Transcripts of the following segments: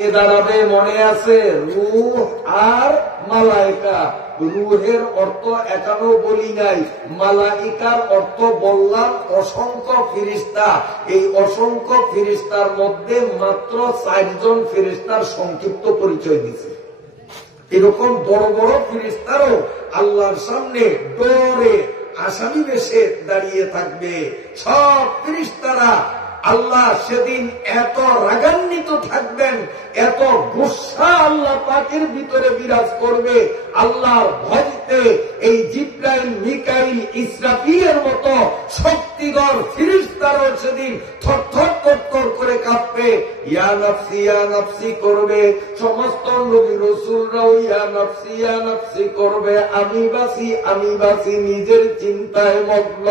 দাঁড়াবে মনে আছে? রূহ আর মালায়েকা। রূহের অর্থ এখনো বলি নাই, মালাইকার অর্থ বললাম অসংখ্য ফেরেশতা। এই অসংখ্য ফেরেশতার মধ্যে মাত্র 4 জন ফেরেশতার সংক্ষিপ্ত পরিচয় দিছে। এরকম বড় বড় ফেরেশতারও আল্লাহর সামনে ডরে আসামি বেশে দাঁড়িয়ে থাকবে। সব ফেরেশতারা আল্লাহ সেদিন এত রাগান্বিত থাকবেন, এত গুসা আল্লাহ পাকের ভিতরে বিরাজ করবে, আল্লাহর ভয়তে এই জিবরাইল, মিকাইল, ইসরাফিলের মতো শক্তিধর ফেরেশতারাও সেদিন থরথর থরথর করে কাঁপবে, ইয়া নাফসি করবে। সমস্ত নবী রাসূলরাও ইয়া নাফসি করবে, আমি বাসি নিজের চিন্তায় মগ্ন।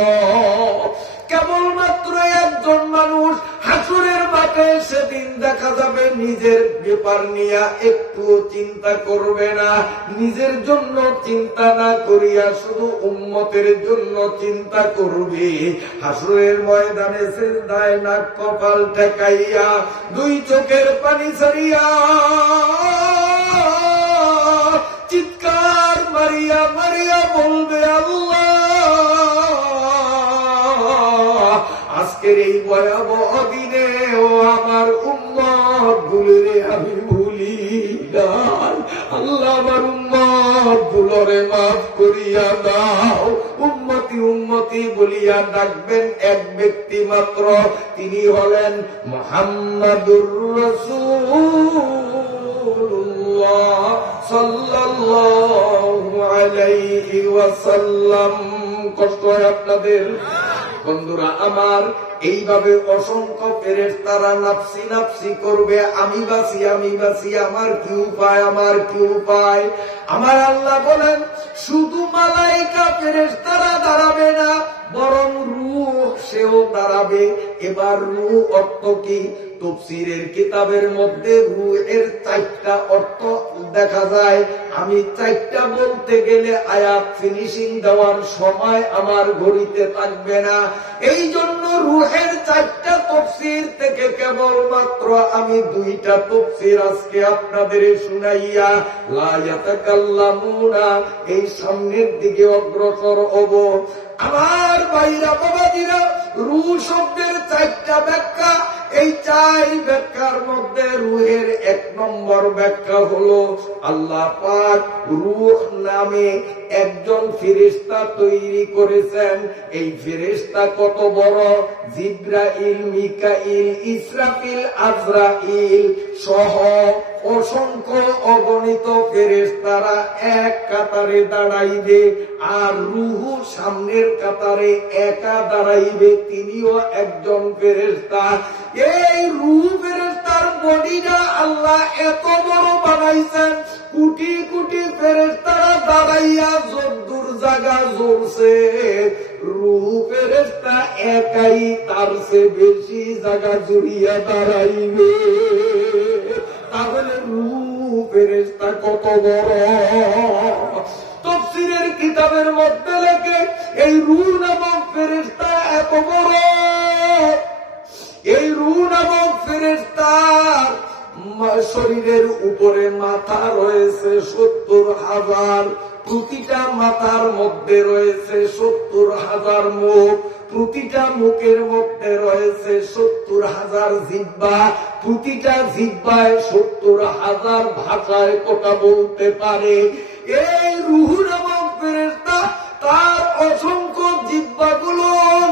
কেবলমাত্র একজন মানুষ হাসরের মাঠে সেদিন দেখা যাবে নিজের ব্যাপার নিয়ে একটু চিন্তা করবে না, নিজের জন্য চিন্তা না করিয়া শুধু উম্মতের জন্য চিন্তা করবে। হাসরের ময়দানে সিজদায় নাক কপাল ঠেকাইয়া 2 চোখের পানি ছাড়িয়া চিৎকার মারিয়া মারিয়া বলবে, আল্লাহ আজকের এই ভয়াবহ দিনে ও আমার উম্মত গুলোরে আমি ভুলি নাই, আল্লাহ আমার উম্মত গুলোরে মাফ করিয়া দাও। উম্মতি উম্মতি বলিয়া ডাকবেন এক ব্যক্তি মাত্র, তিনি হলেন মুহাম্মাদুর রাসূলুল্লাহ সাল্লাল্লাহু আলাইহি ওয়াসাল্লাম। কষ্ট হয় আপনাদের? বন্ধুরা আমার, এইভাবে অসংখ্য ফেরেশতারা নাফসি নাফসি করবে, আমি বাসি আমার কি উপায়, আমার কি উপায়। আমার আল্লাহ বলেন শুধু মালাইকা ফেরেশতারা দাঁড়াবে না, বরং রূহ সেও দাঁড়াবে। এবার রূহ অর্থ কি? তাফসীরের কিতাবের মধ্যে রূহের 4টা অর্থ দেখা যায়। আমি 4টা বলতে গেলে আয়াত ফিনিশিং দেওয়ার সময় আমার ঘড়িতে থাকবে না। এই জন্য রূহের 4টা তাফসীর থেকে কেবলমাত্র আমি 2টা তাফসীর আজকে আপনাদের শুনাইয়া লা ইয়াতাকাল্লামুনা এই সামনের দিকে অগ্রসর হব। আমার ভাইরা বাবাজিরা, রূহ শব্দের 4টা ব্যাখ্যা। এই 4 ব্যাখ্যার মধ্যে রূহের 1 নম্বর ব্যাখ্যা হলো আল্লাহ পাক রূহ নামে একজন ফেরেশতা তৈরি করেছেন। এই ফেরেশতা কত বড়? জিবরাইল, মিকাইল, ইসরাফিল, আজরাইল সহ অসংখ্য অগণিত ফেরেশতারা এক কাতারে দাঁড়াইবে, আর রূহ সামনের কাতারে একা দাঁড়াইবে, তিনিও একজন ফেরেশতা। এই রূহ ফেরেশতার বডিটা আল্লাহ এত বড় বানাইছেন, কোটি কোটি ফেরেশতারা দাঁড়াইয়া যদ্দূর জায়গা জোরছে, রূহ ফেরেশতা একাই তার চেয়ে বেশি জায়গা জুড়িয়া দাঁড়াইবে। তাহলে রূহ ফেরেশতা কত বড়! তাফসীরের কিতাবের মধ্যে লেখে এই রূহ নামক ফেরেশতা এত বড়, এই রূহ নামক ফেরেশতার শরীরের উপরে মাথা রয়েছে 70,000, প্রতিটা মাথার মধ্যে রয়েছে 70,000 মুখ, প্রতিটা মুখের মধ্যে রয়েছে 70,000 জিহ্বা, প্রতিটা জিহ্বায় 70,000 ভাষায় কথা বলতে পারে। এই রূহ নামক ফেরেশতা তার অসংখ্য জিহ্বাগুলো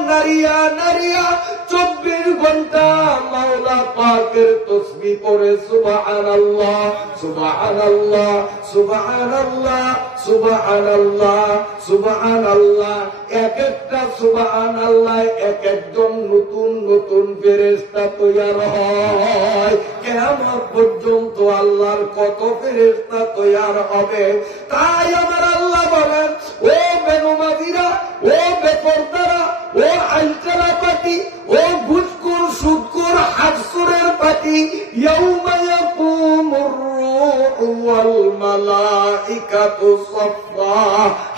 নাড়িয়া নাড়িয়া 24 ঘন্টা মাওলা পাকের তাসবিহ পড়ে সুবহানাল্লাহ সুবহানাল্লাহ সুবহানাল্লাহ সুবহানাল্লাহ সুবহানাল্লাহ। এক একটা সুবহানাল্লাহ এক একজন নতুন নতুন ফেরেশতা তৈরি হয়। কিয়ামত পর্যন্ত আল্লাহর কত ফেরেশতা তৈরি হবে। তাই আমার আল্লাহ বলেন, ও বেনমাজিরা, ও বেপরদারা, ও আইলচারা পাটি, ও ঘুষখোর সুদখোর হাজসুরের পাটি, ইয়াউমা ইয়াকুমুর রূহু ওয়াল মালাইকা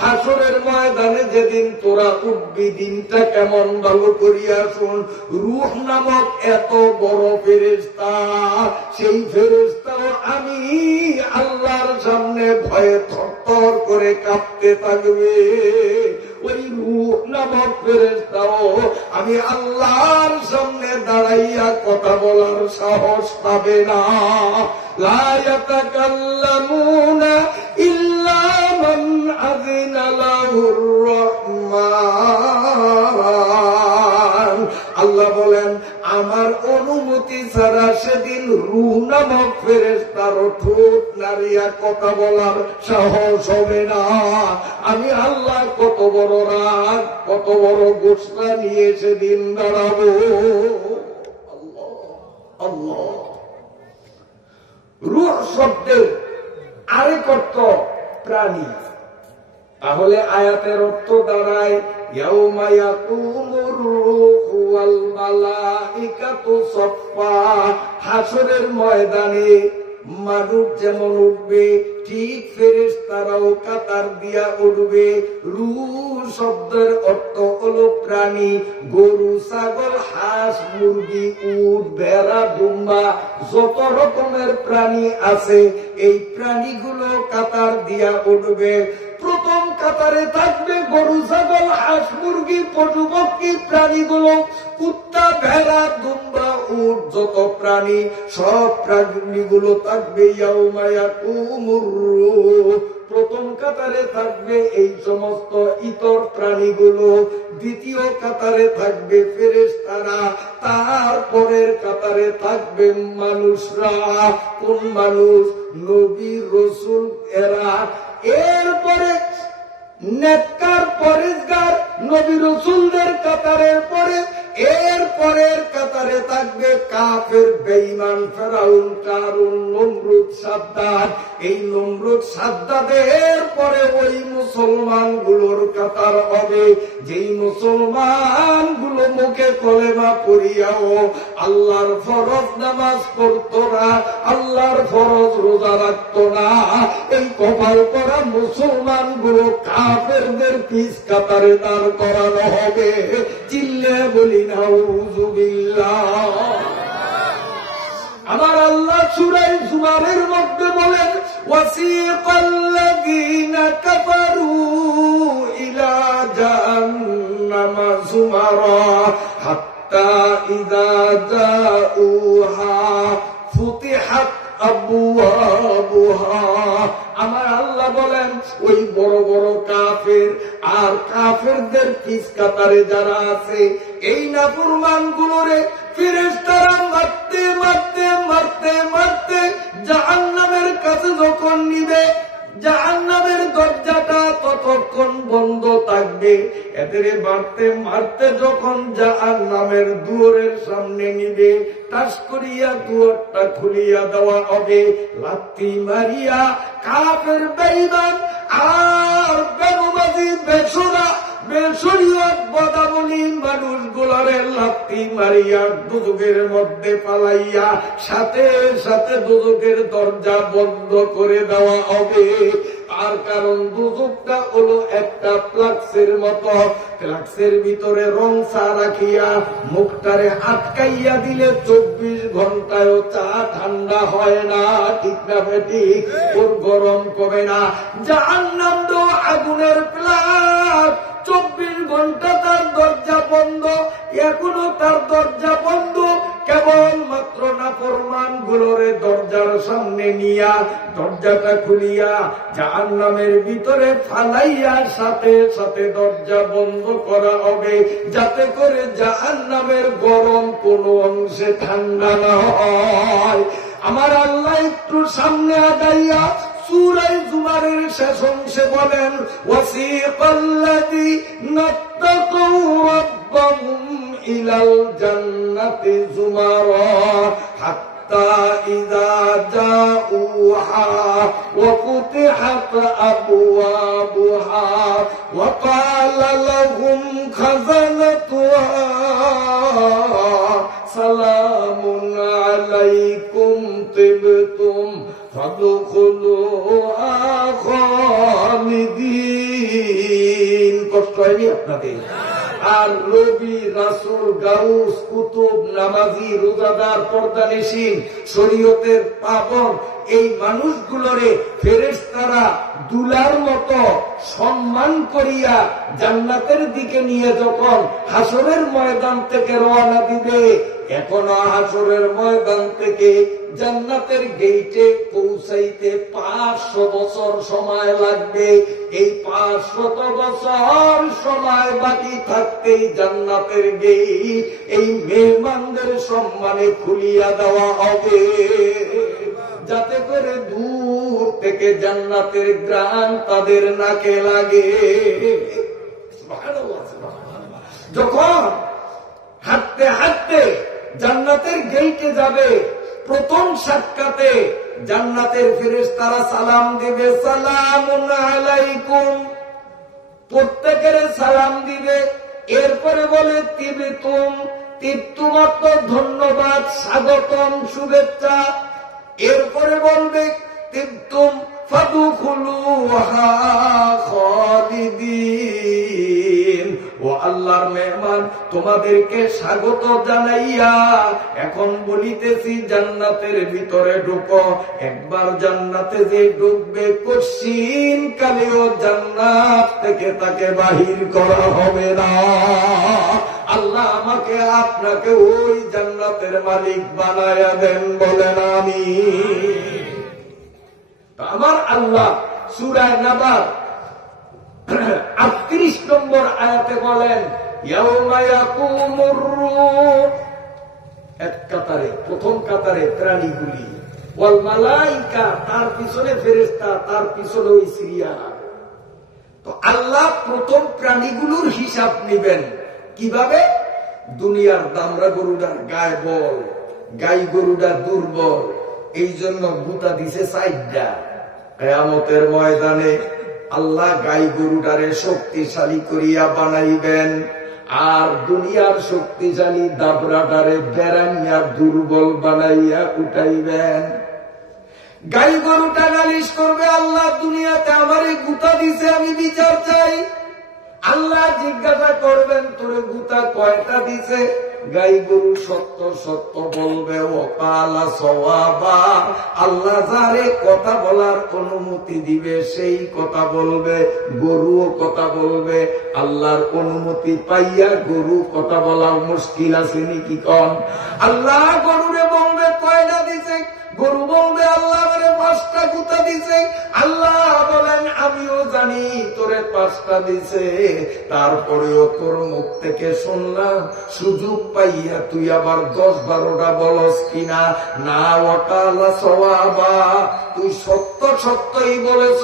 হাসরের ময়দানে যেদিন তোরা উঠবি দিনটা কেমন ভালো করিয়া শুন। রূহ নামক এত বড় ফেরেশতা, সেই ফেরেশতাও আমি আল্লাহর সামনে ভয়ে থরথর করে কাঁপতে থাকবে। ওই রূহ নামক ফেরেশতাও আমি আল্লাহর সামনে দাঁড়াইয়া কথা বলার সাহস পাবে না। লা ইয়াতাকাল্লামুনা ইল্লা মান আযিনা লাহুর রহমান। আল্লাহ বলেন আমার অনুমতি ছাড়া সেদিন রূহ নামক ফেরেশতার ঠোঁট নাড়িয়া কথা বলার সাহস হবে না। আমি আল্লাহ কত বড় রাগ, কত বড় গোসা নিয়ে সেদিন দাঁড়াবো। আল্লাহ আল্লাহ। রূহ শব্দের আরেক অর্থ প্রাণী। তাহলে আয়াতের অর্থ দাঁড়ায় ইয়াউমা ইয়াকুমুর রূহু ওয়াল মালাইকাতু সাফফা। হাসরের ময়দানে মানুষ যেমন উঠবে ঠিক ফেরেশতারাও কাতার দিয়া উঠবে। রূহ শব্দের অর্থ হলো প্রাণী। গরু, ছাগল, হাঁস, মুরগি, উট, ভেড়া, দুম্বা যত রকমের প্রাণী আছে এই প্রাণীগুলো কাতার দিয়া উঠবে। প্রথম কাতারে থাকবে গরু, ছাগল, হাঁস, মুরগি, পশু পক্ষী প্রাণীগুলো, কুত্তা, ভেড়া, দুম্বা, উট যত প্রাণী সব প্রাণীগুলো থাকবে ইয়াউমা ইয়াকুমুর রূহ। প্রথম কাতারে থাকবে এই সমস্ত ইতর প্রাণীগুলো, দ্বিতীয় কাতারে থাকবে ফেরেশতারা, তারপরের কাতারে থাকবে মানুষরা। কোন মানুষ? নবী, রাসূল এরা। এরপরে নেককার, পরেজগার নবী রাসূলদের কাতারের পরে এরপরের কাতারে থাকবে কাফের, বেঈমান, ফেরাউন, কারুন, নমরুদ, সাদ্দাত। এই নমরুদ সাদ্দাতের পরে ওই মুসলমানগুলোর কাতার হবে যেই মুসলমানগুলো মুখে কলেমা পড়িয়াও আল্লাহর ফরজ নামাজ পড়তো না, আল্লাহর ফরজ রোজা রাখতো না। এই কপাল করা মুসলমানগুলো কাফেরদের পিছ কাতারে দাঁড় করানো হবে। চিল্লে বলি নাউযুবিল্লাহ। আমার আল্লাহ সূরা জুমারের মধ্যে বলেন ওয়াসিকাল্লাযীনা কাফারু ইলা জাহান্নামা যুমারা হাত্তা ইযা জাউহা ফুতিহাত আবওয়াবুহা। আমার আল্লাহ বলেন ওই বড় বড় কাফের আর কাফেরদের পিছ কাতারে যারা আছে এই নাফরমান গুলোরে ফেরেশতারা মারতে মারতে মারতে মারতে জাহান্নামের কাছে যখন নিবে, জাহান্নামের দরজাটা ততক্ষণ বন্ধ থাকবে। এদের মারতে মারতে যখন জাহান্নামের দুয়ারের সামনে নিবে, টাস করিয়া দুয়ারটা খুলিয়া দেওয়া হবে। লাথি মারিয়া কাফের, বেঈমান আর বেনমাজি, বেসুরা, বেশরীয়ত বদাবলী মানুষগুলোরে লাথি মারিয়া দুজকের মধ্যে পালাইয়া সাথে সাথে দুজকের দরজা বন্ধ করে দেওয়া হবে। তার কারণ দুজকটা হলো একটা ফ্লাক্সের মতো। ফ্লাক্সের ভিতরে রং চা রাখিয়া মুখটারে আটকাইয়া দিলে 24 ঘন্টায়ও চা ঠান্ডা হয় না। ঠিক না বেটি? ওর গরম কমে না। জাহান্নাম তো আগুনের ফ্লাক্স, 24 ঘন্টা তার দরজা বন্ধ। এখনো তার দরজা বন্ধ। কেবলমাত্র নাফরমান গুলোরে দরজার সামনে নিয়া দরজাটা খুলিয়া জাহান্নামের ভিতরে ফালাইয়া সাথে সাথে দরজা বন্ধ করা হবে, যাতে করে জাহান্নামের গরম কোনো অংশে ঠান্ডা না হয়। আমার আল্লাহ একটু সামনে আগাইয়া সূরা জুমারের শেষ অংশে বলেন ওয়াসিকাল্লাযীনা তাকাউ রাব্বাহুম ইলাল জান্নাতি যুমারা হাত্তা ইযা জাউহা ওয়া ফুতিহাত আবওয়াবুহা ওয়া ক্বালা লাহুম খাযানাতুহা সালামুন আলাইকুম তিবতুম তিবতুম ফাদখুলুহা খালিদিন। কষ্ট হয়নি আপনাদের? আর নবী, রাসূল, গাউস, কুতুব, নামাজি, রোজাদার, পর্দানিশীন, শরীয়তের পাবন এই মানুষগুলোরে ফেরেশতারা দুলার মতো সম্মান করিয়া জান্নাতের দিকে নিয়ে যখন হাসরের ময়দান থেকে রওনা দিবে, এখনো হাসরের ময়দান থেকে জান্নাতের গেইটে পৌঁছাইতে 500 বছর সময় লাগবে। এই 500 বছর সময় বাকি থাকতেই জান্নাতের গেইট এই মেহমানদের সম্মানে খুলিয়া দেওয়া হবে, যাতে করে দূর থেকে জান্নাতের ঘ্রাণ তাদের নাকে লাগে। যখন হাঁটতে হাঁটতে জান্নাতের গেইটে যাবে, প্রথম সাক্ষাতে জান্নাতের ফেরেশতারা সালাম দিবে, সালামুন আলাইকুম, প্রত্যেকের সালাম দিবে। এরপরে বলে তিবতুম, তিবতুম অর্থ ধন্যবাদ, স্বাগতম, শুভেচ্ছা। এরপরে বলবে তিবতুম ফাদখুলুহা খালিদিন, ও আল্লাহর মেহমান তোমাদেরকে স্বাগত জানাইয়া এখন বলিতেছি জান্নাতের ভিতরে ঢুকো। একবার জান্নাতে যে ঢুকবে কশিন কালেও জান্নাত থেকে তাকে বাহির করা হবে না। আল্লাহ আমাকে আপনাকে ওই জান্নাতের মালিক বানায়া দেন, বলেন আমিন। আমার আল্লাহ সূরা নাবা 38 নম্বর আয়াতে বলেন, ইয়াউমা ইয়াকুমুর রূহ, এক কাতারে, প্রথম কাতারে প্রাণীগুলি, ওয়াল মালাইকা, তার পিছনে ফেরেশতা, তার পিছনে ওই সিরিয়ানা। তো আল্লাহ প্রথম প্রাণীগুলোর হিসাব নেবেন কিভাবে? দুনিয়ার দামরা গরুটার গায়ে বল, গাই গরুটা দুর্বল, এই জন্য গুতা দিছে 4টা। কিয়ামতের ময়দানে আল্লাহ গাই গরুটারে শক্তিশালী করিয়া বানাইবেন, আর দুনিয়ার শক্তিশালী দাবরাটারে বেড়াইয়া দুর্বল বানাইয়া উঠাইবেন। গাই গরুটা নালিশ করবে, আল্লাহ দুনিয়াতে আমারে গুতা দিছে, আমি বিচার চাই। আল্লাহ জিজ্ঞাসা করবেন, তোরে গুতা কয়টা দিছে? গাই গরু সত্য সত্য বলবে, ওয়াকালা সওয়াবা, আল্লাহ যারে কথা বলার অনুমতি দিবে সেই কথা বলবে, গরুও কথা বলবে। আল্লাহর অনুমতি পাইয়া গরু কথা বলা মুশকিল আছে নাকি কম? আল্লাহ গরুরে বলবে কয়টা দিছে? গরু বলবে আল্লাহ মেরে 5টা গুতা দিছে। আল্লাহ বলেন আমিও জানি তোরে 5টা দিছে, তারপরেও তোর মুখ থেকে শুনলাম সুযোগ পাইয়া তুই আবার 10-12টা বলস কিনা। না, ওয়াকালা সওয়াবা, তুই সত্য সত্যই বলেছ।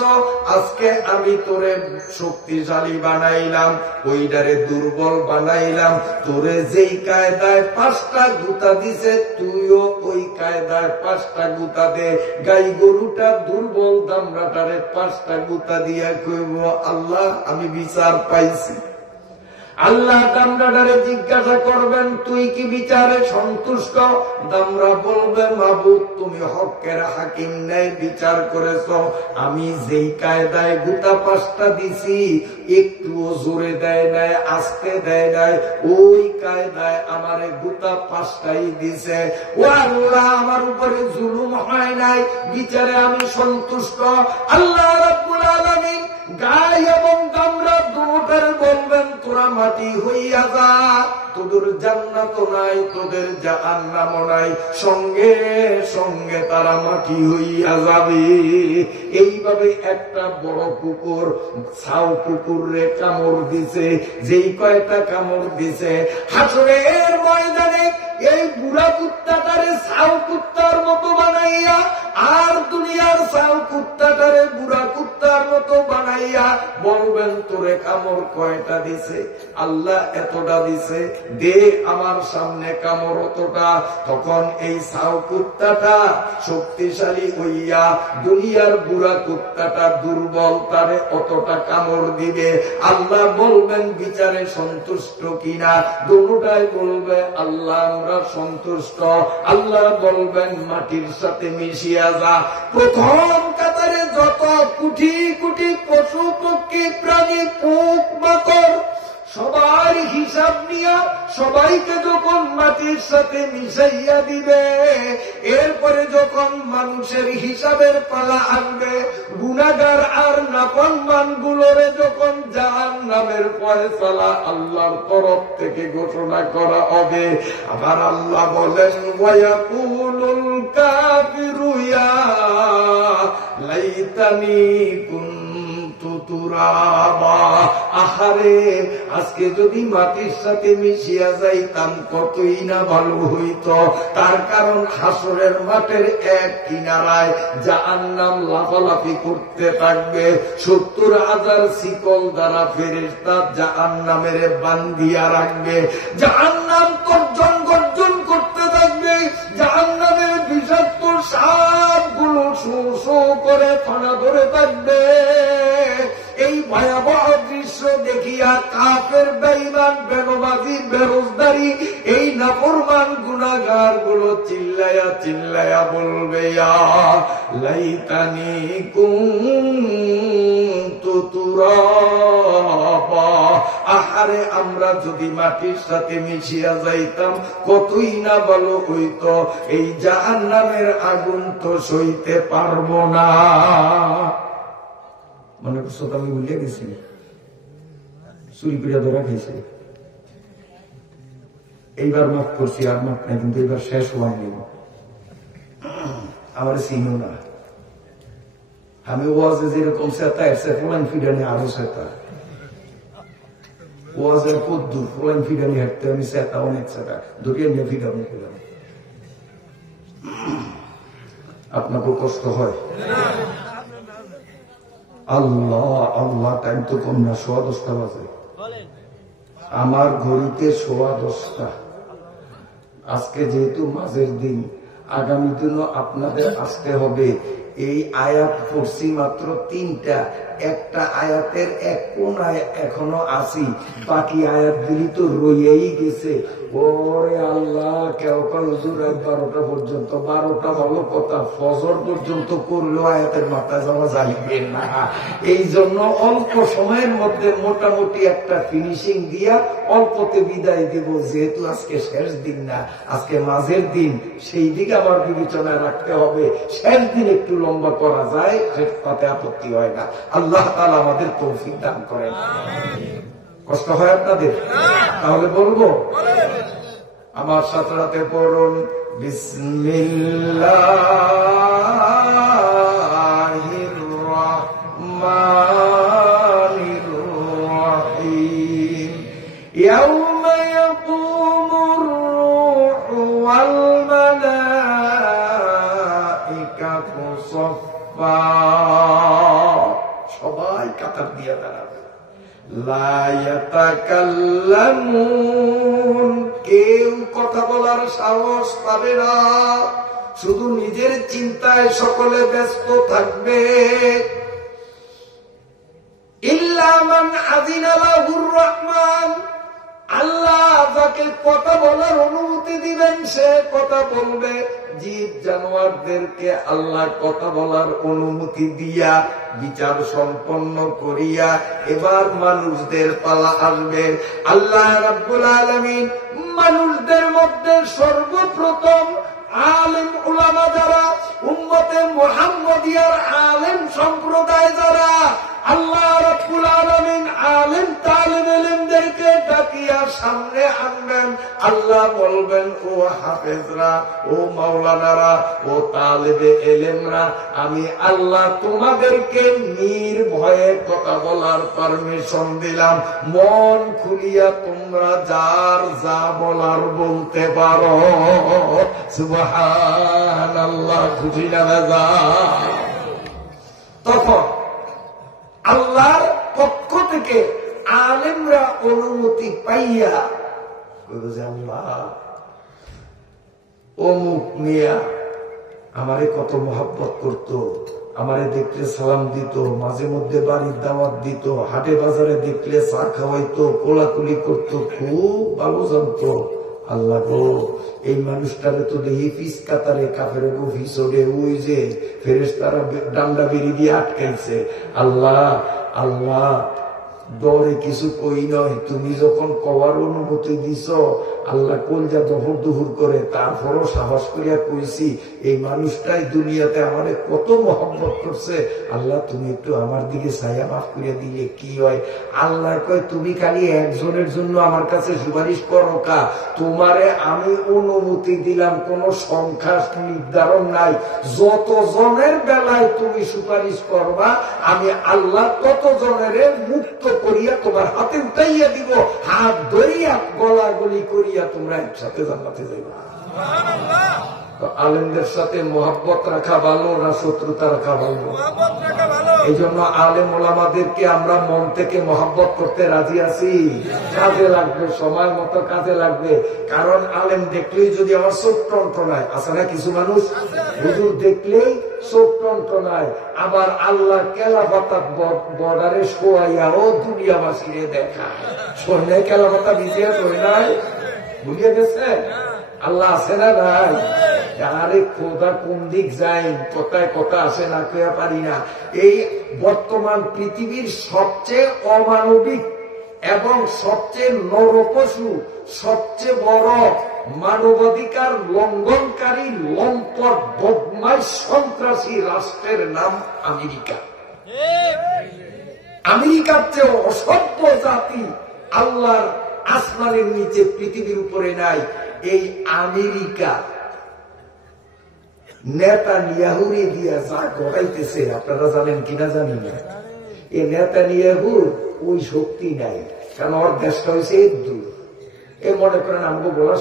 আজকে আমি তোরে শক্তিশালী বানাইলাম, ওইটারে দুর্বল বানাইলাম। তোরে যেই কায়দায় 5টা গুতা দিছে, তুইও ওই কায়দায় 5টা গুতা দে। গাই গরুটা দুর্বল দামরাটারে 5টা গুতা দিয়া কইব, আল্লাহ আমি বিচার পাইছি। আল্লাহ দামরাটারে জিজ্ঞাসা করবেন, তুই কি বিচারে সন্তুষ্ট? দামরা বলবে, মাবুদ তুমি হকের হাকিম, ন্যায় বিচার করেছ। আমি যেই কায়দায় গুতা 5টা দিছি, একটুও জোরে দেয় নাই, আস্তে দেয় নাই, ওই কায়দায় আমারে গুতা 5টাই দিছে। ও আল্লাহ আমার উপরে জুলুম হয় নাই, বিচারে আমি সন্তুষ্ট। আল্লাহ রাব্বুল আলামিন গাই এবং দামরা দুটোর বলবেন, তোরা মাটি হইয়া যা, তোদের জান্নাত নাই, তোদের জাহান্নাম নাই, সঙ্গে সঙ্গে তারা মাটি হইয়া যাবে। এইভাবে একটা বড় কুকুর ছাও কুকুরে কামড় দিছে, যেই কয়টা কামড় দিছে, হাসরের ময়দানে এই বুড়া কুত্তাটারে ছাও কুত্তার মতো বানাইয়া, আর দুনিয়ার ছাও কুত্তাটারে বুড়া কুত্তা মজার মতো বানাইয়া বলবেন তোরে কামড় কয়টা দিছে? আল্লাহ এতটা দিছে, দে আমার সামনে কামড় অতটা। তখন এই সাউ কুত্তাটা শক্তিশালী হইয়া দুনিয়ার বুড়া কুত্তাটা দুর্বল, তারে অতটা কামড় দিবে। আল্লাহ বলবেন বিচারে সন্তুষ্ট কিনা? দুটাই বলবে আল্লাহ আমরা সন্তুষ্ট। আল্লাহ বলবেন মাটির সাথে মিশিয়া যা। প্রথম কাতারে যত কোটি কোটি পশু পক্ষী প্রাণী পোক মাকড় সবার হিসাব নিয়া সবাইকে যখন মাটির সাথে মিশাইয়া দিবে, এরপরে যখন মানুষের হিসাবের পালা আসবে, গুনাহগার আর নাফরমান গুলোরে যখন জাহান্নামের ফয়সালা আল্লাহর তরফ থেকে ঘোষণা করা হবে, আবার আল্লাহ বলেন ওয়ায়াকুলুল কাফিরু ইয়া লাইতানি কুনতু তুরাবা। আহারে আজকে যদি মাটির সাথে মিশিয়া যাইতাম কতই না ভালো হইতো। তার কারণ হাসরের মাঠের এক কিনারায় জাহান্নাম লাফালাফি করতে থাকবে। 70,000 শিকল দ্বারা ফেরেশতা জাহান্নামের বান্ধিয়া রাখবে। জাহান্নাম গর্জন গর্জন করতে থাকবে। জাহান্নামের বিষাক্ত সাপগুলো শো শো করে ফানা ধরে থাকবে। এই ভয়াবহ দৃশ্য দেখিয়া কাফের বেঈমান বেনমাজি বেরোজগারি এই নাফরমান গুনাহগার গুলো চিল্লায়া চিল্লায়া বলবে ইয়া লাইতানি কুনতু তুরাবা। আহারে আমরা যদি মাটির সাথে মিশিয়া যাইতাম কতই না ভালো হইতো। এই জাহান্নামের আগুন তো সইতে পারবো না। মনে করছো তো আমি ভুলিয়ে গেছি, চুরি করে ধরা খেয়েছি। এইবার মাফ করছি, আর মাফ নাই, কিন্তু এইবার শেষ হয়নি। আমার চিনো না, আমি ওয়াজে যেরকম সেতা এসে ফোলাইন ফিডানি আরো সেতা। ওয়াজের কদ্দুর ফোলাইন ফিডানি হাঁটতে আমি সেতা অনেক সেতা দুটিয়ে নিয়ে ফিডানি ফিডাম। আপনাকে কষ্ট হয়? আল্লাহ আল্লাহ, টাইম তো কম না, 10:15 বাজে। আমার ঘড়িতে 10:15। আজকে যেহেতু মাঝের দিন, আগামী দিনও আপনাদের আসতে হবে। এই আয়াত পড়ছি মাত্র 3টা, একটা আয়াতের এক কোনায় এখনো আসি, বাকি আয়াতগুলি তো রইয়াই গেছে। ওরে আল্লাহ, কেউ কাল হুজুর 12টা পর্যন্ত, 12টা ভালো কথা, ফজর পর্যন্ত করলেও আয়াতের মাথায় যাওয়া যাইবে না। এই জন্য অল্প সময়ের মধ্যে মোটামুটি একটা ফিনিশিং দিয়া অল্পতে বিদায় দেব। যেহেতু আজকে শেষ দিন না, আজকে মাঝের দিন, সেই দিকে আবার বিবেচনায় রাখতে হবে। শেষ দিন একটু লম্বা করা যায়, তাতে আপত্তি হয় না। আল্লাহ তাআলা আমাদের তৌফিক দান করেন। কষ্ট হয় আপনাদের? তাহলে বলবো, আমার সাথে রাতে পড়ুন বিসমিল্লাহির রাহমানির রাহিম। ইয়াউমা ইয়াকুমুর রূহু ওয়াল মালাইকাতু সাফফা। সবাই কাতার দিয়ে দাঁড়াবে। লা ইয়াতাকাল্লামুন, কেউ কথা বলার সাহস পাবে না। শুধু নিজের চিন্তায় সকলে ব্যস্ত থাকবে। ইল্লা মান আযিনা লাহুর রহমান, আল্লাহ যাকে কথা বলার অনুমতি দিবেন সে কথা বলবে। জীব জানোয়ারদেরকে আল্লাহ কথা বলার অনুমতি দিয়া বিচার সম্পন্ন করিয়া এবার মানুষদের পালা আসবে। আল্লাহ রাব্বুল আলামিন মানুষদের মধ্যে সর্বপ্রথম আলেম উলামা যারা, উম্মতে মুহাম্মদিয়ার আলেম সম্প্রদায় যারা, আল্লাহ রাব্বুল আলামিন আলেম তালিব ইলমদেরকে ডাকিয়া সামনে আনবেন। আল্লাহ বলবেন, ও হাফেজরা, ও মাওলানারা, ও তালিবে ইলমরা, আমি আল্লাহ তোমাদেরকে নির্ভয়ে কথা বলার পারমিশন দিলাম। মন খুলিয়া তোমরা যার যা বলার বলতে পারো। সুবহানাল্লাহ, খুশি না বেজার? তখন আল্লাহর পক্ষ থেকে আলেমরা অনুমতি পাইয়া আল্লাহ অমুক মিয়া আমারে কত মহব্বত করত, আমারে দেখলে সালাম দিত, মাঝে মধ্যে বাড়ির দাওয়াত দিত, হাটে বাজারে দেখলে চা খাওয়াইতো, কোলাকুলি করতো, খুব ভালো জানতো। আল্লাহ গো, এই মানুষটারে তো দেখি পিস কাতারে কাপের ভিসরে ওই যে ফেরেশতারা ডান্ডা বেরি দিয়ে আটকাইছে। আল্লাহ আল্লাহ দরে কিছু কই নয়, তুমি যখন কওয়ার অনুমতি দিছ আল্লাহ কলজা দহর দুহুর করে, তারপরও সাহস করিয়া কইছি এই মানুষটাই দুনিয়াতে আমারে কত মহব্বত করছে, আল্লাহ তুমি একটু আমার দিকে ছায়া মাফ করিয়া দিলে কি হয়। আল্লাহ কয় তুমি খালি একজনের জন্য আমার কাছে সুপারিশ করো কা, তোমারে আমি অনুমতি দিলাম, কোন সংখ্যা নির্ধারণ নাই, যত জনের বেলায় তুমি সুপারিশ করবা আমি আল্লাহ তত জনের মুক্ত করিয়া তোমার হাতে উঠাইয়া দিব, হাত ধরিয়া গলাগলি করিয়া তোমরা একসাথে জান্নাতে যাইবা। আলেমদের সাথে মহব্বত রাখা ভালো না শত্রুতা রাখা ভালো? এই জন্য আলেম ওলামাদেরকে আমরা মন থেকে মহব্বত করতে রাজি আছি। কাজে লাগবে, সময় মতো কাজে লাগবে। কারণ আলেম দেখলেই যদি আমার চোখ টনটনায়, আছে না কিছু মানুষ হুজুর দেখলেই চোখ টনটনায়, আবার আল্লাহ কেলাপাতা বর্ডারে শোয়াইয়া ও দুনিয়াবাসীরে দেখায়, শোনে কেলাপাতা ভিজিয়া শোয় নাই, বুঝিয়ে গেছে আল্লাহ আছে না নাই? আরে খোদা কোন দিক যাই, কোথায় কথা আসে না কেয়া পারি না। এই বর্তমান পৃথিবীর সবচেয়ে অমানবিক এবং সবচেয়ে নরপশু, সবচেয়ে বড় মানবাধিকার লঙ্ঘনকারী লম্পট বদমাইশ সন্ত্রাসী রাষ্ট্রের নাম আমেরিকা। আমেরিকার চেয়ে অসভ্য জাতি আল্লাহর আসমানের নিচে পৃথিবীর উপরে নাই। এই আমেরিকা নেতানিয়াহুরে দিয়া যা গড়াইতেছে আপনারা জানেন কিনা জানি না। এই নেতানিয়াহুর ওই শক্তি নাই, কারণ ওর দেশটা হয়েছে দূর। এ মনে করেন আমাকে বলা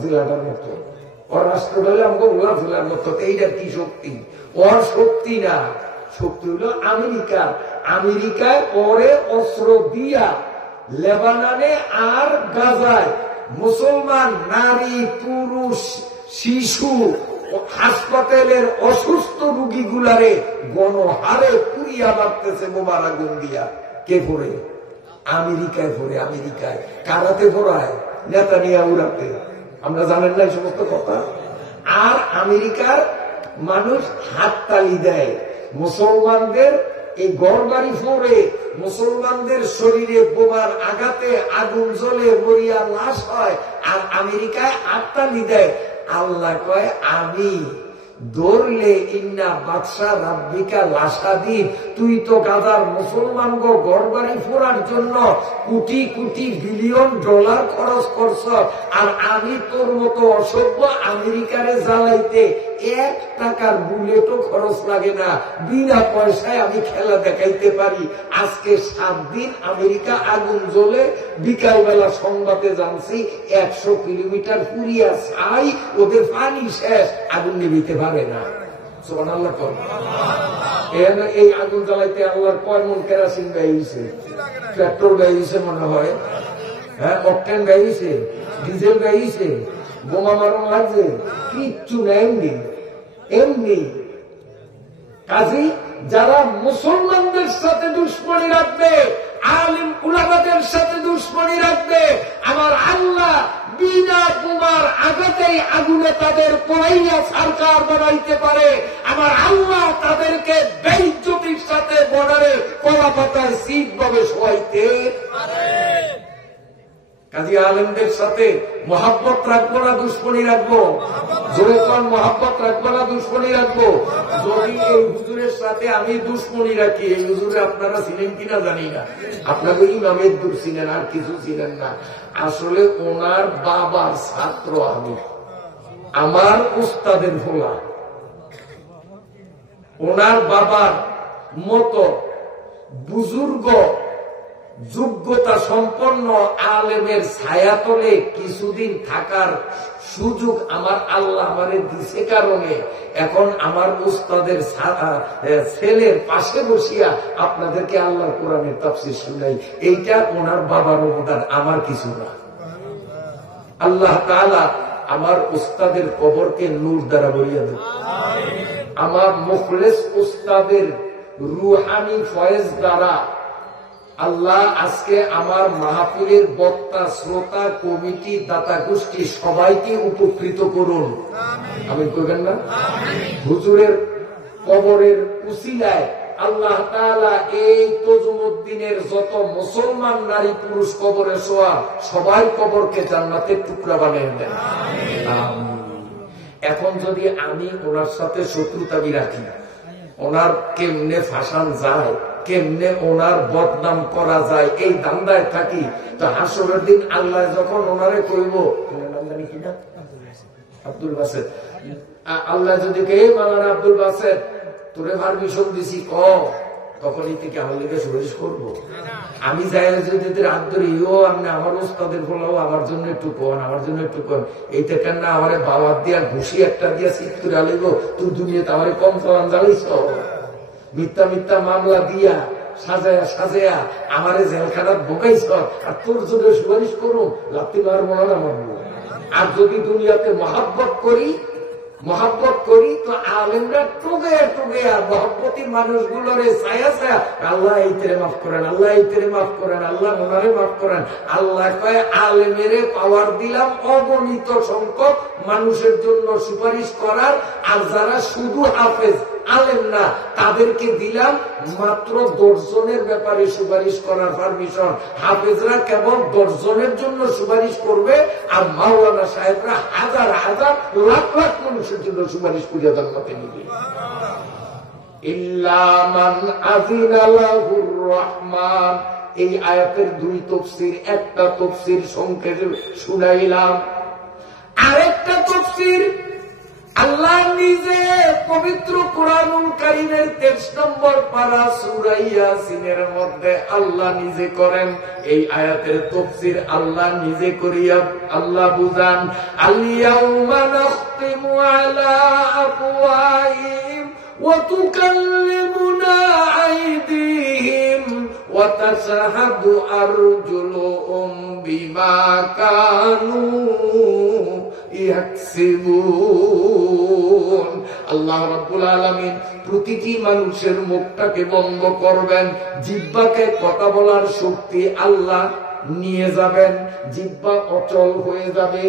জেলাটার মতো, ওর রাষ্ট্রটা হলে আমাকে বলা জেলার মতো, এইটার কি শক্তি? ওর শক্তি না, শক্তি হলো আমেরিকার। আমেরিকায় ওরে অস্ত্র দিয়া লেবাননে আর গাজায় মুসলমান নারী, পুরুষ, শিশু, হাসপাতালের অসুস্থ রোগীগুলারে গণহারে পুড়িয়া মারতেছে বোমার আগুন দিয়া। কে পড়ে? আমেরিকায় পড়ে। আমেরিকায় কারাতে পড়ায়, নেতানিয়াহু রাতে। আমরা জানেন না এই সমস্ত কথা? আর আমেরিকার মানুষ হাততালি দেয় মুসলমানদের এই ঘরবাড়ি ফোরে, মুসলমানদের শরীরে বোমার আঘাতে আগুন জ্বলে মরিয়া লাশ হয়, আর আমেরিকায় হাততালি দেয়। আল্লাহ কয় আমি ধরলে ইন্না বাদশা রাব্বিকা লাশাদিদ, তুই তো গাজার মুসলমান গো ঘরবাড়ি ফোরার জন্য কোটি কোটি বিলিয়ন ডলার খরচ করছ, আর আমি তোর মতো অসভ্য আমেরিকারে জ্বালাইতে 1 টাকার বুলেটও খরচ লাগে না, বিনা পয়সায় আমি খেলা দেখাইতে পারি। আজকে 7 দিন আমেরিকা আগুন জ্বলে, বিকালবেলা সংবাদে জানছি 100 কিলোমিটার পুরিয়া ছাই, ওদের পানি শেষ, আগুন নিভিতে পারে না। সুবহানাল্লাহ। এই আগুন জ্বালাইতে আল্লাহর কয় মন কেরাসিন ব্যয়ছে, পেট্রোল ব্যয়ছে মনে হয়, হ্যাঁ অকটেন ব্যয়ছে, ডিজেল ব্যয়ছে, বোমা মারণ লাগছে, কিচ্ছু নেই এমনি। কাজী যারা মুসলমানদের সাথে দুশ্মনী রাখবে, আলিম উলামাদের সাথে দুশ্মনী রাখবে, আমার আল্লাহ বিনা বোমার আঘাতেই আগুনে তাদের পোড়াইয়া সরকার বানাইতে পারে। আমার আল্লাহ তাদেরকে বেইজ্জতির সাথে বর্ডারে কলা পাতায় সিট ভাবে শোয়াইতে পারে। কাজী আলেমদের সাথে মহাব্বত রাখবো না দুশ্মনী রাখবো? জোরে কোন মহাব্বত রাখবো না দুশ্মনী রাখবো? যদি এই হুজুরের সাথে আমি দুশ্মনী রাখি, এই হুজুরে আপনারা ছিলেন কিনা জানি না, আপনাকে ইমামের দূর ছিলেন আর কিছু ছিলেন না, আসলে ওনার বাবার ছাত্র আমি, আমার উস্তাদের ভোলা। ওনার বাবার মতো বুজুর্গ যোগ্যতা সম্পন্ন আলেমের ছায়াতলে কিছুদিন থাকার সুযোগ আমার আল্লাহ আমারে দিছে কারণে এখন আমার উস্তাদের ছেলের পাশে বসিয়া আপনাদেরকে আল্লাহর কোরআনের তাফসীর শুনাই। এইটা ওনার বাবার অবদান, আমার কিছু না। আল্লাহ তাআলা আমার উস্তাদের কবরকে নূর দ্বারা ভরিয়া দেন। আমার মুখলেস উস্তাদের রুহানি ফয়েজ দ্বারা আল্লাহ আজকে আমার মাহফিলের বক্তা, শ্রোতা, কমিটি, দাতা গোষ্ঠী সবাইকে উপকৃত করুন। আমি কইবেন না? হুজুরের কবরের উসিলায় আল্লাহ তাআলা এই তজুমুদ্দিনের যত মুসলমান নারী পুরুষ কবরে শোয়া সবাই কবরকে জান্নাতের টুকরা বানিয়ে দেন। এখন যদি আমি ওনার সাথে শত্রুতাবি রাখি, ওনার কেমনে ফাঁসান যায়, কেমনে ওনার বদনাম করা যায়, এই দান্দায় থাকি, তো হাসরের দিন আল্লাহ যখন ওনারে কইব আব্দুল বাসেত, আল্লাহ যদি কে মাওলানা আব্দুল বাসেত তোরে পারমিশন দিছি ক, তখন এই থেকে আমার লিগে সুপারিশ করবো? আমি যাই যদি রাত ধরে আপনি আমার ওস্তাদের বলাও আমার জন্য একটু কন, আমার জন্য একটু কন, এইটা কেন না আমার বাবার দিয়া ঘুষি একটা দিয়া চিত্তুরে আলিব, তুই দুনিয়াতে আমার কম চালান জ্বালিস, মিথ্যা মিথ্যা মামলা দিয়া সাজায়া সাজায়া আমারে জেলখানাত বোকাইছ, আর তোর জন্য সুপারিশ করুন লাত্তি মারবো না মারবো। আর যদি দুনিয়াতে মহাব্বত করি তো আলেমরা টুগে টুগে আর মহব্বতী মানুষগুলোরে ছায়া ছায়া আল্লাহ এই তেরে মাফ করেন, আল্লাহ এই তেরে মাফ করেন, আল্লাহ ওনারে মাফ করেন। আল্লাহ কয় আলেমেরে পাওয়ার দিলাম অগণিত সংখ্যক মানুষের জন্য সুপারিশ করার, আর যারা শুধু হাফেজ আলেম না তাদেরকে দিলাম মাত্র 10 জনের ব্যাপারে সুপারিশ করার পারমিশন। হাফেজরা কেবল 10 জনের জন্য সুপারিশ করবে, আর মাওলানা সাহেবরা হাজার হাজার লাখ লাখ মানুষের জন্য সুপারিশ করিয়া জান্নাতে নিবে। ইল্লা মান আযিনা লাহুর রহমান, এই আয়াতের 2 তাফসীর, একটা তাফসীর সংক্ষেপে শুনাইলাম, আরেকটা তাফসীর আল্লাহ নিজে পবিত্র কুরআনুল কারীমের 23 নম্বর পারা সূরা ইয়াসিনের মধ্যে আল্লাহ নিজে করেন। এই আয়াতের তাফসীর আল্লাহ নিজে করিয়া আল্লাহ বুঝান, আল ইয়াউমা নাখতিমু আলা আফওয়াহিহিম ওয়া তুকাল্লিমুনা আইদিহিম ওয়া তাশহাদু আরজুলুহুম বিমা কানু ইয়াকসিবুন। আল্লাহ রাব্বুল আলামিন প্রতিটি মানুষের মুখটাকে বন্ধ করবেন, জিহ্বাকে কথা বলার শক্তি আল্লাহ নিয়ে যাবেন, জিহ্বা অচল হয়ে যাবে,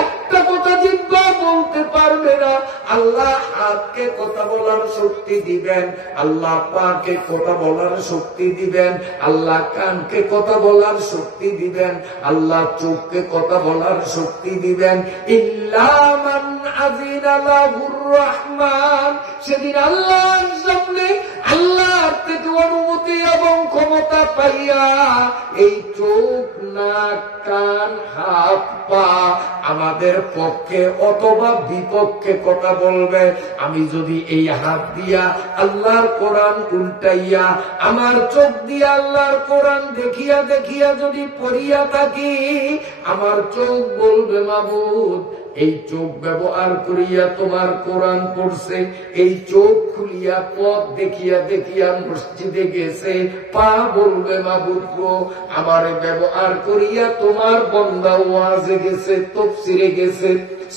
একটা কথা জিহ্বা বলতে পারবে না। আল্লাহ হাতকে কথা বলার শক্তি দিবেন, আল্লাহ পাকে কথা বলার শক্তি দিবেন, আল্লাহ কানকে কথা বলার শক্তি দিবেন, আল্লাহ চোখকে কথা বলার শক্তি দিবেন। ইল্লা মান আযিনা লাহুর রহমান, সেদিন আল্লাহর সামনে আল্লাহর থেকে অনুমতি এবং ক্ষমতা পাইয়া এই চোখ, নাক, কান, হাত, পা আমাদের পক্ষে অথবা বিপক্ষে কথা বলবে। আমি যদি এই হাত দিয়া আল্লাহর কোরআন উল্টাইয়া, আমার চোখ দিয়া আল্লাহর কোরআন দেখিয়া দেখিয়া যদি পড়িয়া থাকি, আমার চোখ বলবে মাবুদ এই চোখ ব্যবহার করিয়া তোমার কোরআন পড়ছে, এই চোখ খুলিয়া পথ দেখিয়া দেখিয়া মসজিদে গেছে। পা বলবে মাবুদ গো আমার ব্যবহার করিয়া তোমার বান্দা ওয়াজে গেছে, তাফসীরে গেছে,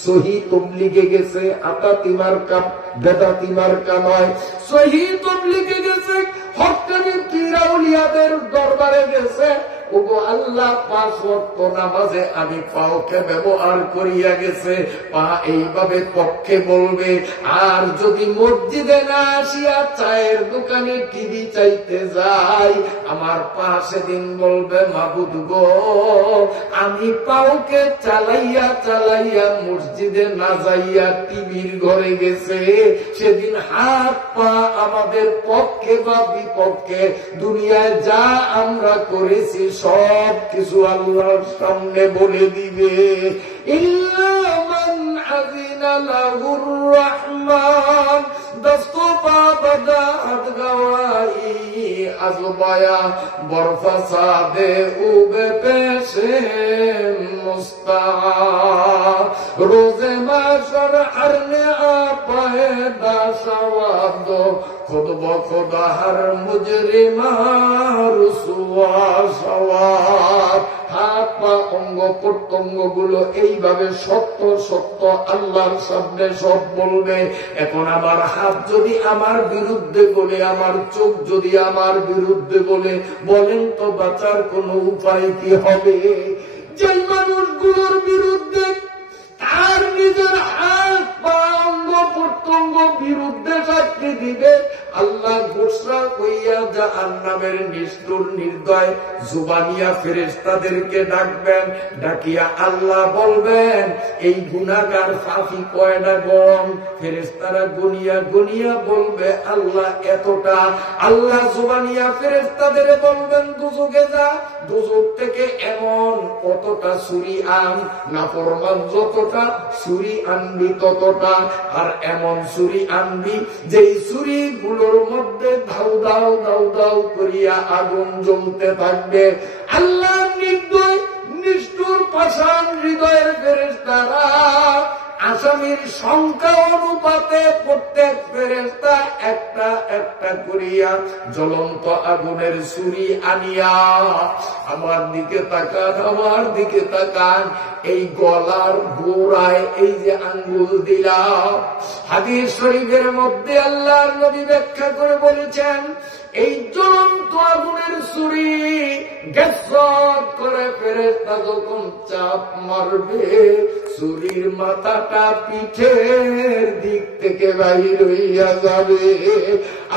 সহি তাবলীগে গেছে, আতাতি মার্কা বেদাতি মার্কা নয়, সহি তাবলীগে গেছে, হক্কানি পীর আউলিয়াদের দরবারে গেছে। ওগো আল্লাহ 5 ওয়াক্ত নামাজে আমি পাওকে ব্যবহার করিয়া গেছে, পা এইভাবে পক্ষে বলবে। আর যদি মসজিদে না আসিয়া চায়ের দোকানে টিভি চাইতে যাই, আমার পা সেদিন বলবে মাবুদ গো আমি পাওকে চালাইয়া চালাইয়া মসজিদে না যাইয়া টিভির ঘরে গেছে। সেদিন হাত পা আমাদের পক্ষে বা বিপক্ষে দুনিয়ায় যা আমরা করেছি সব কিছু আল্লাহর সামনে বলে দিবে। ইল্লা মান আযিনা লাহুর রহমান দস্তপা বাদাত গওয়াই আজবায়া বরফাসাদে উবে পেশে মুস্তা রোজে মাশর হরনে আপায়ে দাসওয়াদ খুদ বখুদা হর মুজরিমা রুসওয়া সওয়াব। হাত পা অঙ্গ প্রত্যঙ্গ গুলো এইভাবে সত্য সত্য আল্লাহর সামনে সব বলবে। এখন আমার হাত যদি আমার বিরুদ্ধে বলে, আমার চোখ যদি আমার বিরুদ্ধে বলে, বলেন তো বাঁচার কোনো উপায় কি হবে? যে মানুষগুলোর বিরুদ্ধে তার নিজের হাত পা অঙ্গ প্রত্যঙ্গ বিরুদ্ধে সাক্ষী দিবে, আল্লাহ ঘোষণা কইয়া জাহান্নামের নিষ্ঠুর নির্দয় জুবানিয়া ফেরেশতাদেরকে ডাকবেন। ডাকিয়া আল্লাহ বলবেন, এই গুনাহগার পাপী কয়টা গণ? ফেরেশতারা গুনিয়া গুনিয়া বলবে আল্লাহ এতটা। আল্লাহ জুবানিয়া ফেরেশতাদের বলবেন, দুজকে যা, দুজক থেকে এমন কতটা ছুরি আন, নাফরমান যতটা ছুরি আনবি ততটা, আর এমন ছুরি আনবি যেই ছুরি গুলোর মধ্যে ধাউ দাও দাউ দাউ করিয়া আগুন জ্বলতে থাকবে। আল্লাহ নির্দয় নিষ্ঠুর পাষাণ হৃদয়ের ফেরেশতারা আসামির সংখ্যা অনুপাতে প্রত্যেক ফেরেশতা একটা একটা করিয়া জ্বলন্ত আগুনের ছুরি আনিয়া আমার দিকে তাকান, আমার দিকে তাকান, এই গলার গোড়ায় এই যে আঙ্গুল দিলাম। হাদিস শরীফের মধ্যে আল্লাহর নবী ব্যাখ্যা করে বলেছেন, এই জ্বলন্ত আগুনের ছুরি গ্যাসত করে ফেরেশতা যখন চাপ মারবে, ছুরির মাথাটা পিঠের দিক থেকে বাহির হইয়া যাবে।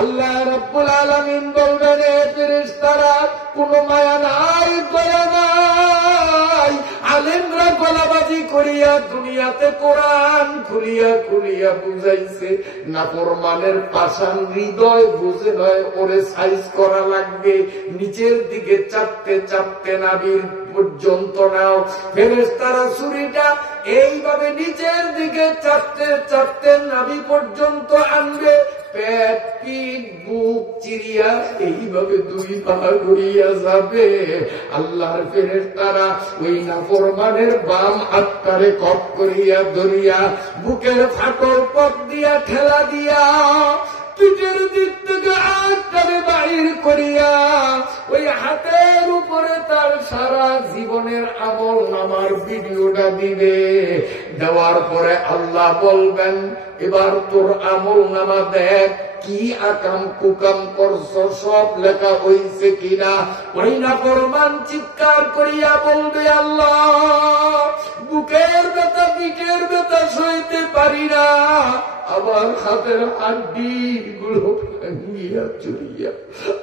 আল্লাহ রাব্বুল আলামিন বলবেন, এ ফেরেশতারা কোনো মায়া নাই, দয়া নাই। আলেমরা গলাবাজি করিয়া দুনিয়াতে কোরআন খুলিয়া খুলিয়া বুঝাইছে, নাফরমানের পাষাণ হৃদয় বুঝে নয়, ওরে সাইজ করা লাগবে, নিচের দিকে চাপতে চাপতে নাভির পর্যন্ত নাও। ফেরেশতারা ছুরিটা এইভাবে নিচের দিকে চাপতে চাপতে নাভি পর্যন্ত আনবে, পেট পিঠ বুক চিরিয়া এইভাবে দুই ভাগ হইয়া যাবে। আল্লাহর ফেরেশতারা ওই নাফরমানের বাম হাতটারে কপ করিয়া ধরিয়া বুকের ফাটল পথ দিয়া ঠেলা দিয়া পিঠের দিক থেকে হাতটারে বাহির করিয়া ওই হাতের উপরে তার সারা জীবনের আমল নামার ভিডিওটা দিবে। দেওয়ার পরে আল্লাহ বলবেন, এবার তোর আমল নামা দেখ, কি আকাম কুকাম করছ সব লেখা হইছে কিনা। ওই নাফরমান চিৎকার করিয়া বলবে, আল্লাহ বুকের ব্যথা পিঠের ব্যথা সইতে পারি না, আমার হাতের হাড্ডি গুলো ভাঙিয়া চুরিয়া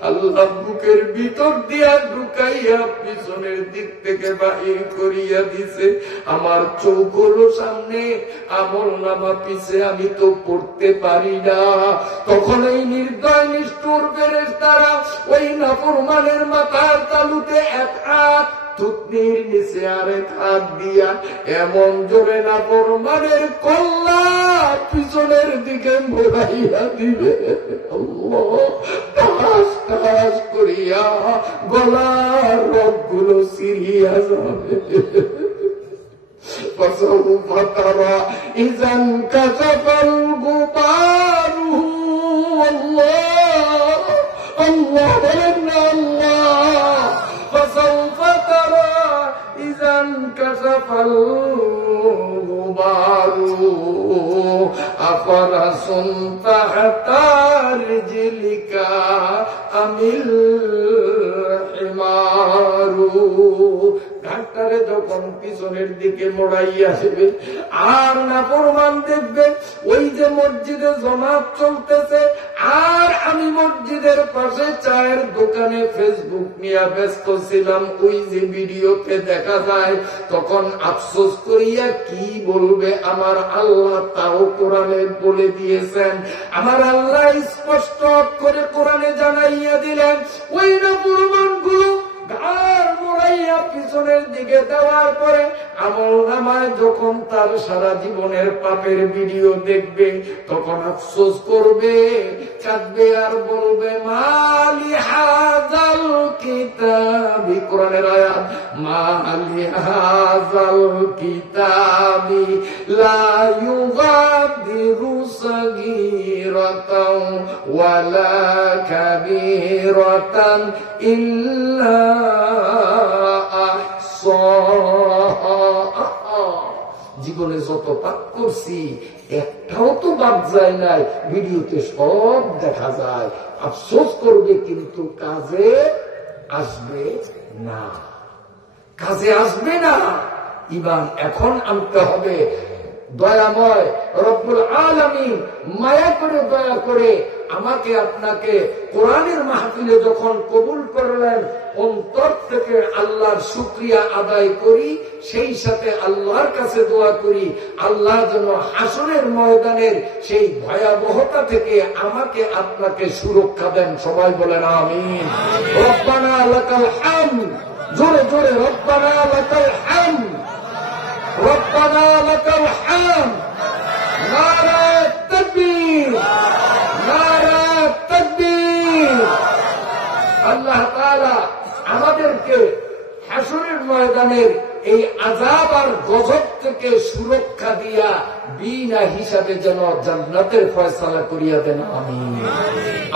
আল্লাহ বুকের ভিতর দিয়া ঢুকাইয়া পিছনের দিক থেকে বাহির করিয়া দিছে। আমার চোখ হলো সামনে, আমল নামা পিছে, আমি তো পড়তে পারি না। তখন এই নির্দয় নিষ্ঠুর ফেরেশতারা ওই নাফরমানের মাথার তালুতে এক হাত, থুতনির নিচে আরেক হাত দিয়া এমন জোরে নাফরমানের কল্লা পিছনের দিকে মোড়াইয়া দিবে। আল্লাহ টাস টাস করিয়া গলার রগগুলো ছিঁড়িয়া যাবে। فسوف ترى إذا انكشف الغبار الله الله الله فسوف ترى إذا انكشف الغبار أفرس تحت رجلك أم الحمار। ডাক্তারে যখন পিছনের দিকে মোড়াইয়া দেবে আর নাফরমান দেখবে ওই যে মসজিদে জমাত চলতেছে, আর আমি মসজিদের পাশে চায়ের দোকানে ফেসবুক নিয়ে ব্যস্ত ছিলাম, ওই যে ভিডিওতে দেখা যায়, তখন আফসোস করিয়া কি বলবে আমার আল্লাহ তাও কোরআনে বলে দিয়েছেন। আমার আল্লাহ স্পষ্ট করে কোরআনে জানাইয়া দিলেন, ওই নাফরমান গুলো ঘাড় মোড়াই উল্টাইয়া পিছনের দিকে দেওয়ার পরে আমল নামায় যখন তার সারা জীবনের পাপের ভিডিও দেখবে তখন আফসোস করবে, কাঁদবে আর বলবে মালি হাযাল কিতাবি, কোরআনের আয়াত, মালি হাযাল কিতাবি লা ইউগাদিরু সাগীরাতাও ওয়ালা কাবীরাতান ইল্লা আহসাহা। জীবনে যত পাপ করছি একটাও তো বাদ যায় নাই, ভিডিওতে সব দেখা যায়। আফসোস করবে কিন্তু কাজে আসবে না, কাজে আসবে না। ঈমান এখন আনতে হবে। দয়াময় রব্বুল আলামিন মায়া করে দয়া করে আমাকে আপনাকে কোরআনের মাহফিলে যখন কবুল করলেন, অন্তর থেকে আল্লাহর শুকরিয়া আদায় করি, সেই সাথে আল্লাহর কাছে দোয়া করি আল্লাহ যেন হাসরের ময়দানের সেই ভয়াবহতা থেকে আমাকে আপনাকে সুরক্ষা দেন। সবাই বলেন আমিন। রব্বানা লাকাল হামদ, জোরে জোরে রব্বানা লাকাল হামদ, রব্বানা লাকাল হামদ। নারে তাকবীর, নারে তাকবীর। আল্লাহ তাআলা আমাদেরকে হাসরের ময়দানের এই আযাব আর গজব থেকে সুরক্ষা দিয়া বিনা হিসাবে যেন জান্নাতের ফয়সালা করিয়া দেন। আমিন।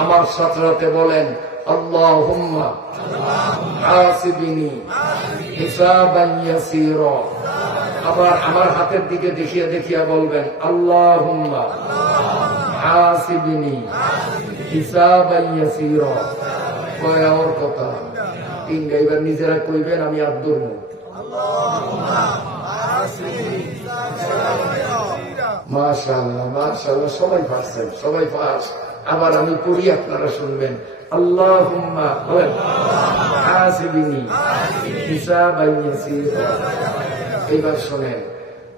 আমার সাথে বলেন আল্লাহুম্মা হাসিবনি হিসাবান ইয়াসীরা। আবার আমার হাতের দিকে দেখিয়া দেখিয়া বলবেন আল্লাহুম্মা হাসিবনি হিসাবান ইয়াসীরা। কয়ার কথা তিন গাইবার নিজেরা কইবেন, আমি আর ধরব। মাশাআল্লাহ মাশাআল্লাহ, সবাই পারছেন, সবাই পাস। আবার আমি পড়ি, আপনারা শুনবেন। আল্লাহুম্মা হাসিবনি হিসাবান ইয়াসীরা। এবার শোনেন,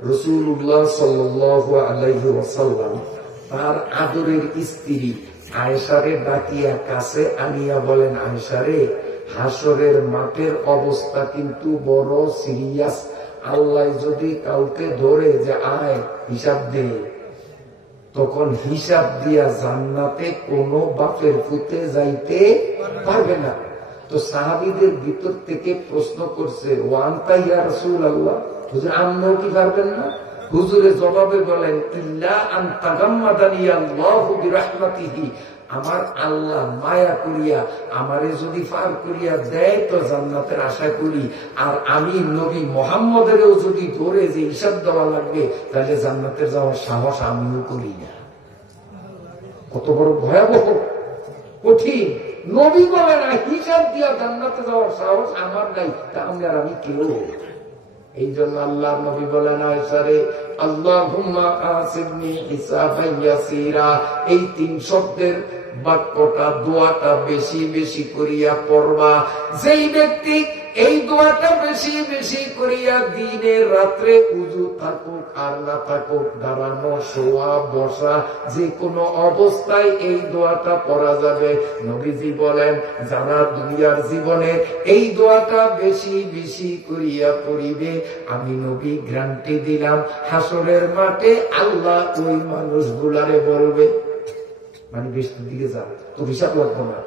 রাসূলুল্লাহ সাল্লাল্লাহু আলাইহি ওয়াসাল্লাম তার আদরের স্ত্রী আয়েশারে ডাকিয়া কাছে আনিয়া বলেন, আয়েশারে, হাসরের মাঠের অবস্থা কিন্তু বড় সিরিয়াস। আল্লাহ যদি কাউকে ধরে যে আয় হিসাব দে, তখন হিসাব দিয়া জান্নাতে কোনো বাপের পুতে যাইতে পারবে না। তো সাহাবীদের ভিতর থেকে প্রশ্ন করছে, ওয়ান্তা ইয়া রাসূলুল্লাহ, হুজুর আমরাও কি পারবেন না? হুজুরের জবাবে বলেন, ইল্লা আন তাগাম্মাদানি আল্লাহু বিরাহমাতিহি, আমার আল্লাহ মায়া করিয়া আমারে যদি পার করিয়া দেয় তো জান্নাতের আশা করি। আর আমি নবী মুহাম্মদেরও যদি ধরে যে হিসাব দেওয়া লাগবে, তাহলে জান্নাতের যাওয়ার সাহস আমিও করি না। কত বড় ভয়াবহ কঠিন। নবী বলে না হিসাব দিয়া জান্নাতে যাওয়ার সাহস আমার নাই, তা আমি কেউ। এই জন্য আল্লাহ নবী বলেন, আয়েশারে আল্লাহুম্মা হাসিবনি হিসাবান ইয়াসীরা, এই তিন শব্দের বাক্যটা, দোয়াটা বেশি বেশি করিয়া পড়বা। যেই ব্যক্তি এই দোয়াটা বেশি বেশি করিয়া দিনের রাত্রে উযু থাকুক আর না থাকুক, দাঁড়ানো শোয়া বসা যে কোনো অবস্থায় এই দোয়াটা পড়া যাবে। নবীজি বলেন, যারা দুনিয়ার জীবনে এই দোয়াটা বেশি বেশি করিয়া পড়িবে, আমি নবী গ্যারান্টি দিলাম হাসরের মাঠে আল্লাহ ওই মানুষগুলারে বলবে, মানে বেশির দিকে যা, তো হিসাব লাগবে না।